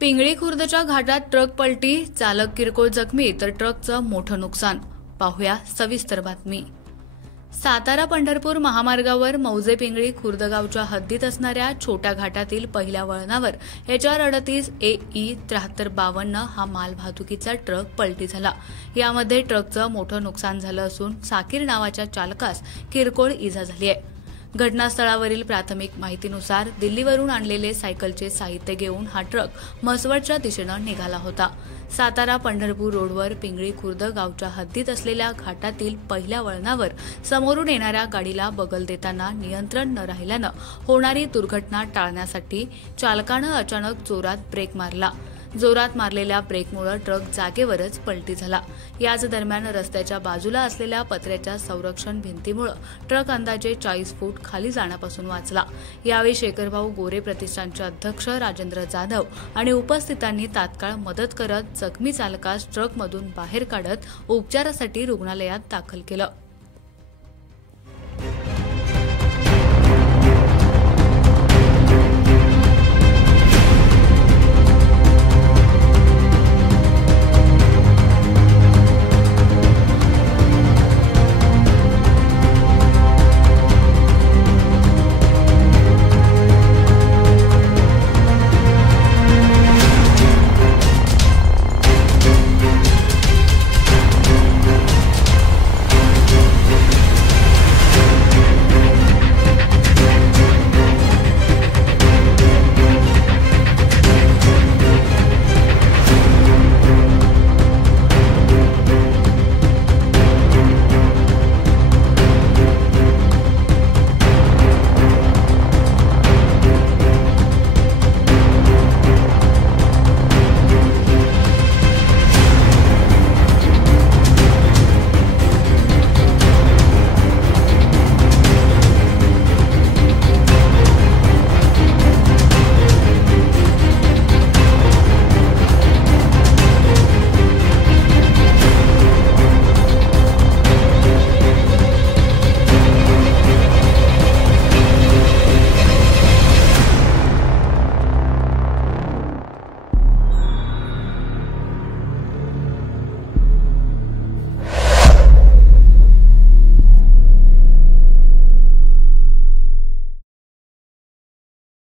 पिंगळी खुर्दच्या घाटात ट्रक पलटी, चालक किरकोळ जखमी तर ट्रकचं मोठं नुकसान। पाहूया सविस्तर बातमी। सातारा पंढरपूर महामार्गावर मौजे पिंगळी खुर्द गावच्या हद्दीत असणाऱ्या छोट्या घाटातील पहिल्या वळणावर HR38 AE 7352 हा मालवाहतुकीचा ट्रक पलटी झाला। यामध्ये ट्रकचं मोठं नुकसान झालं असून साकीर नावाच्या चालकास किरकोळ इजा झाली आहे। घटनास्थळावरील प्राथमिक माहितीनुसार दिल्लीवरून आणलेले सायकलचे साहित्य घेऊन हा ट्रक म्हसवडच्या दिशेने निघाला होता। सातारा पंढरपूर रोडवर पिंगळी खुर्द गावच्या हद्दीत असलेल्या घाटातील पहिल्या वळणावर समोरून येणाऱ्या गाडीला बगल देताना नियंत्रण न राहिल्यानं होणारी दुर्घटना टाळण्यासाठी चालकानं अचानक जोरात ब्रेक मारला। जोरात मारलेल्या ब्रेकमुळे ट्रक जागेवरच पलटी झाला। याच दरम्यान रस्त्याच्या बाजूला असलेल्या पत्र्याच्या संरक्षण भिंतीमुळे ट्रक अंदाजे 40 फूट खाली जाण्यापासून वाचला। यावेळी शेखरभाऊ गोरे प्रतिष्ठानचे अध्यक्ष राजेंद्र जाधव आणि उपस्थितांनी तात्काळ मदत करत जखमी चालकास ट्रकमधून बाहेर काढत उपचारासाठी रुग्णालयात दाखल केलं।